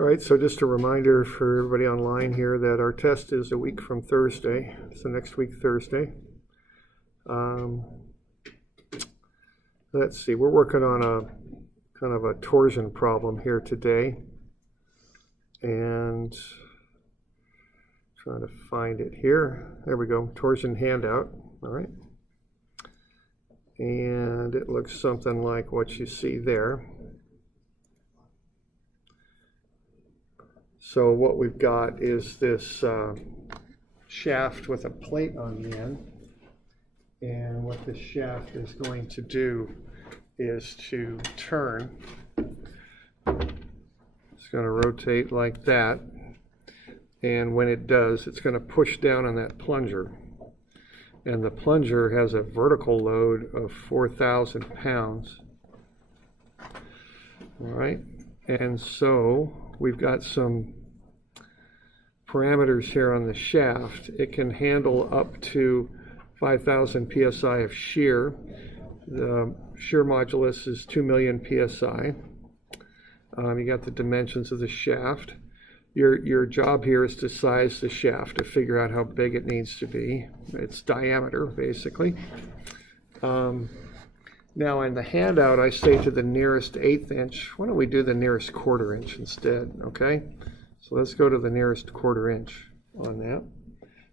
All right, so just a reminder for everybody online here that our test is a week from Thursday, so next week Thursday. Let's see, we're working on a kind of a torsion problem here today, and trying to find it here. There we go, torsion handout. All right, and it looks something like what you see there. So what we've got is this shaft with a plate on the end, and what this shaft is going to do is to turn. It's going to rotate like that, and when it does, it's going to push down on that plunger, and the plunger has a vertical load of 4,000 pounds. All right, and so we've got some parameters here on the shaft. It can handle up to 5,000 psi of shear. The shear modulus is 2 million psi. You got the dimensions of the shaft. Your job here is to size the shaft to figure out how big it needs to be. Its diameter, basically. Now in the handout, I say to the nearest 1/8 inch. Why don't we do the nearest 1/4 inch instead, okay? So let's go to the nearest 1/4 inch on that.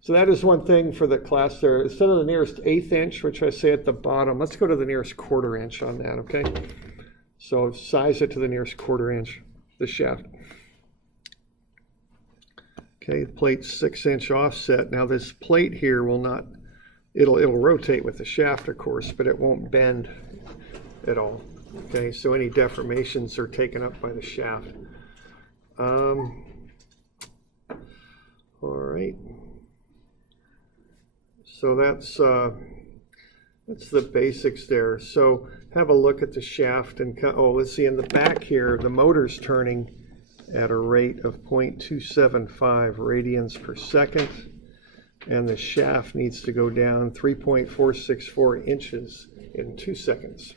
So that is one thing for the class there. Instead of the nearest 1/8 inch, which I say at the bottom, let's go to the nearest 1/4 inch on that, okay? So size it to the nearest 1/4 inch, the shaft. Okay, the plate's 6-inch offset. Now this plate here will not, it'll rotate with the shaft, of course, but it won't bend at all. Okay, so any deformations are taken up by the shaft. All right. So that's the basics there. So have a look at the shaft and let's see, in the back here, the motor's turning at a rate of 0.275 radians per second, and the shaft needs to go down 3.464 inches in 2 seconds.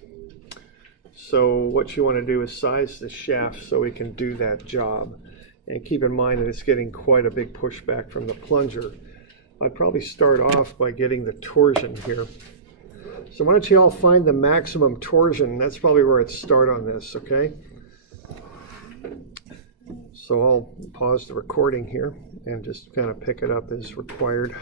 So what you want to do is size the shaft so we can do that job. And keep in mind that it's getting quite a big pushback from the plunger. I'd probably start off by getting the torsion here. So why don't you all find the maximum torsion? That's probably where I'd start on this, okay? So I'll pause the recording here and just kind of pick it up as required.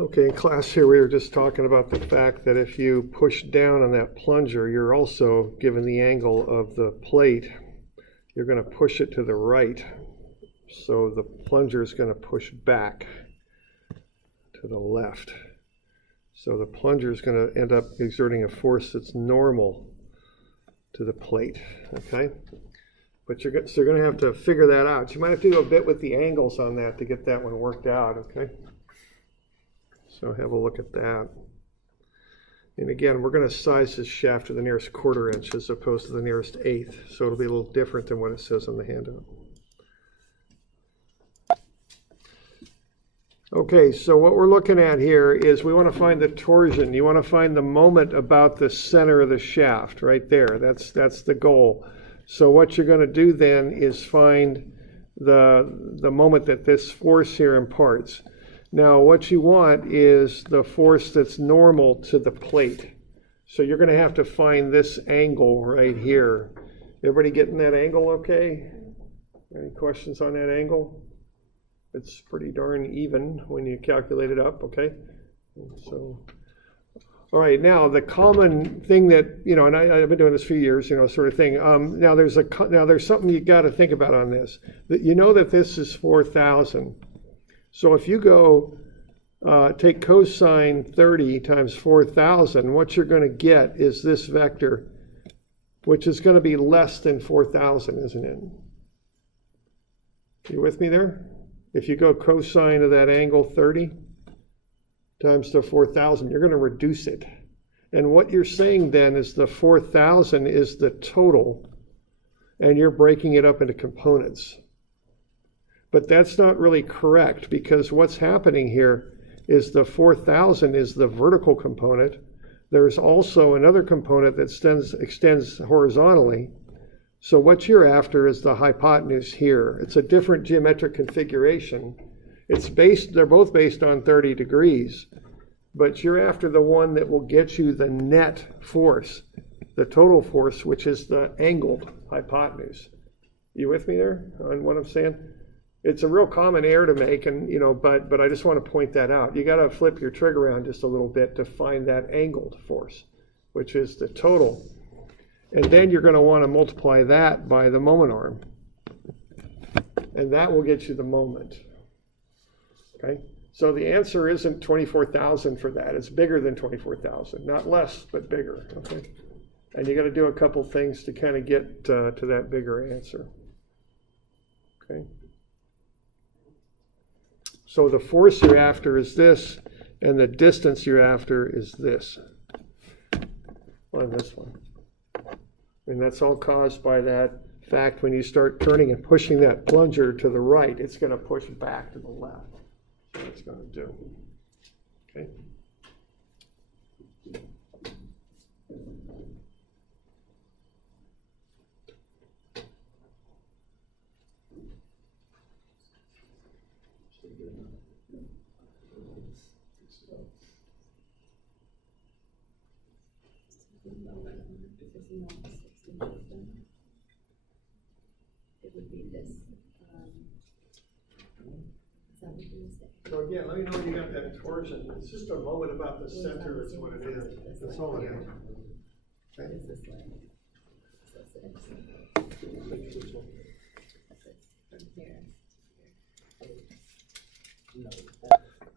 Okay, in class here we were just talking about the fact that if you push down on that plunger, you're also, given the angle of the plate, you're going to push it to the right. So the plunger is going to push back to the left. So the plunger is going to end up exerting a force that's normal to the plate, okay? But you're going to have to figure that out. You might have to do a bit with the angles on that to get that one worked out, okay? So have a look at that. And again, we're going to size this shaft to the nearest 1/4 inch as opposed to the nearest 1/8. So it'll be a little different than what it says on the handout. Okay, so what we're looking at here is we want to find the torsion. You want to find the moment about the center of the shaft right there. That's the goal. So what you're going to do then is find the moment that this force here imparts. Now what you want is the force that's normal to the plate. So you're going to have to find this angle right here. Everybody getting that angle okay? Any questions on that angle? It's pretty darn even when you calculate it up, okay? So, all right, now the common thing that, you know, and I've been doing this for years, you know, sort of thing. Now there's something you got to think about on this. That you know that this is 4,000. So if you go take cosine 30 times 4,000, what you're going to get is this vector, which is going to be less than 4,000, isn't it? You with me there? If you go cosine of that angle 30 times the 4,000, you're going to reduce it. And what you're saying then is the 4,000 is the total, and you're breaking it up into components. But that's not really correct, because what's happening here is the 4,000 is the vertical component, There's also another component that extends horizontally. So what you're after is the hypotenuse here. It's a different geometric configuration. They're both based on 30 degrees, but you're after the one that will get you the net force, the total force, which is the angled hypotenuse. You with me there on what I'm saying? It's a real common error to make, and but I just want to point that out. You got to flip your trig around just a little bit to find that angled force, which is the total. And then you're going to want to multiply that by the moment arm. And that will get you the moment. Okay? So the answer isn't 24,000 for that. It's bigger than 24,000. Not less, but bigger. Okay? And you got to do a couple things to kind of get to that bigger answer. Okay? So the force you're after is this, and the distance you're after is this. On this one. And that's all caused by that fact when you start turning and pushing that plunger to the right, it's going to push back to the left. That's what it's going to do. Okay? It would be this. So again, let me know when you got that torsion. It's just a moment about the center is what it is. That's all it is. Okay.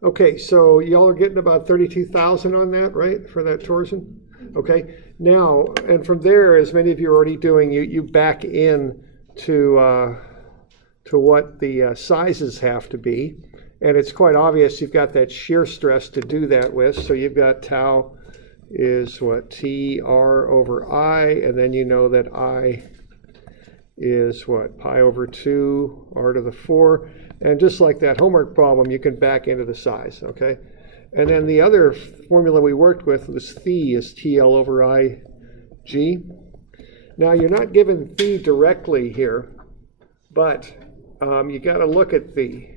Okay, so y'all are getting about 32,000 on that, right, for that torsion? Okay, now, and from there, as many of you are already doing, you back in to what the sizes have to be. And it's quite obvious you've got that shear stress to do that with. So you've got tau is what? TR over I, and then you know that I is what? Pi over 2 R to the 4. And just like that homework problem, you can back into the size, okay? And then the other formula we worked with was phi is TL over IG. Now you're not given phi directly here, but you got to look at phi.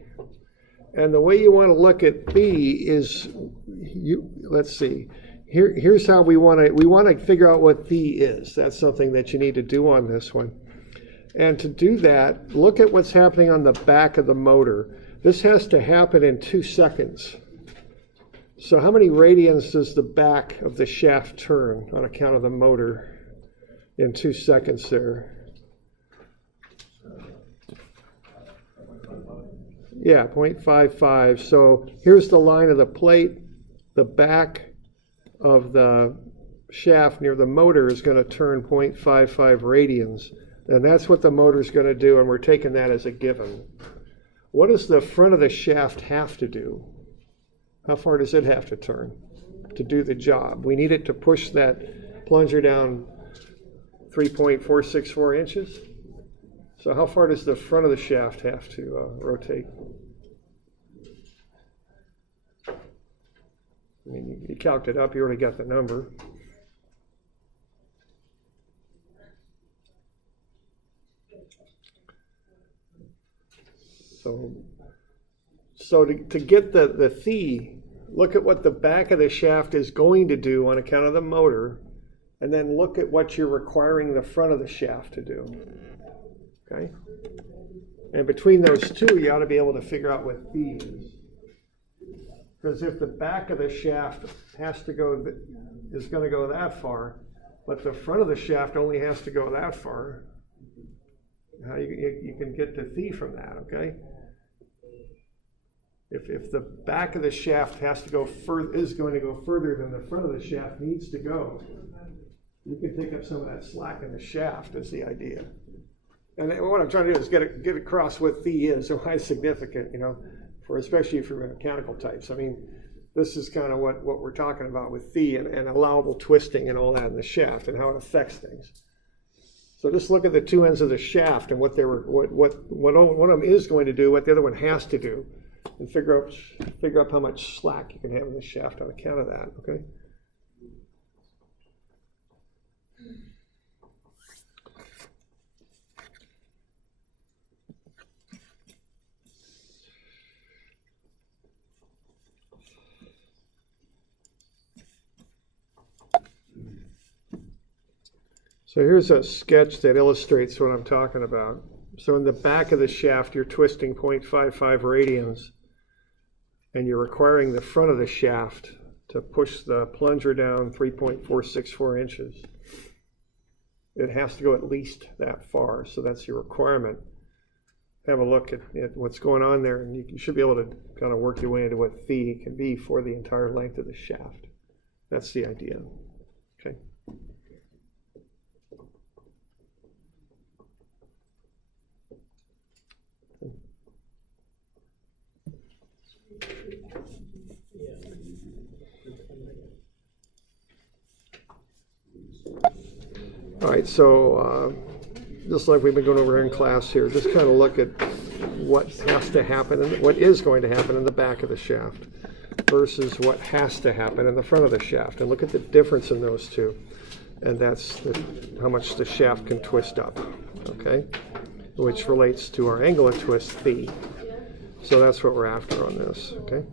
And the way you want to look at phi is, let's see, here's how we want to figure out what phi is. That's something that you need to do on this one. And to do that, look at what's happening on the back of the motor. This has to happen in 2 seconds. So how many radians does the back of the shaft turn on account of the motor in 2 seconds there? Yeah, 0.55. So here's the line of the plate. The back of the shaft near the motor is going to turn 0.55 radians. And that's what the motor is going to do, and we're taking that as a given. What does the front of the shaft have to do? How far does it have to turn to do the job? We need it to push that plunger down 3.464 inches. So how far does the front of the shaft have to rotate? I mean, you calced it up, you already got the number. So to get the phi, look at what the back of the shaft is going to do on account of the motor, and then look at what you're requiring the front of the shaft to do. Okay? And between those two, you ought to be able to figure out what phi is. Because if the back of the shaft is going to go that far, but the front of the shaft only has to go that far, how you can get to phi from that, okay? If the back of the shaft is going to go further than the front of the shaft needs to go, you can pick up some of that slack in the shaft is the idea. And what I'm trying to do is get across what phi is and why it's significant, especially for mechanical types. I mean, this is kind of what we're talking about with phi and allowable twisting and all that in the shaft and how it affects things. So just look at the two ends of the shaft and what one of them is going to do, what the other one has to do, and figure out how much slack you can have in the shaft on account of that. Okay. So here's a sketch that illustrates what I'm talking about. So in the back of the shaft, you're twisting 0.55 radians, and you're requiring the front of the shaft to push the plunger down 3.464 inches. It has to go at least that far, so that's your requirement. Have a look at what's going on there, and you should be able to kind of work your way into what phi can be for the entire length of the shaft. That's the idea. Okay. All right, so just like we've been going over here in class here, just kind of look at what has to happen and what is going to happen in the back of the shaft versus what has to happen in the front of the shaft, and look at the difference in those two. And that's how much the shaft can twist up, okay? Which relates to our angle of twist phi. So that's what we're after on this, okay?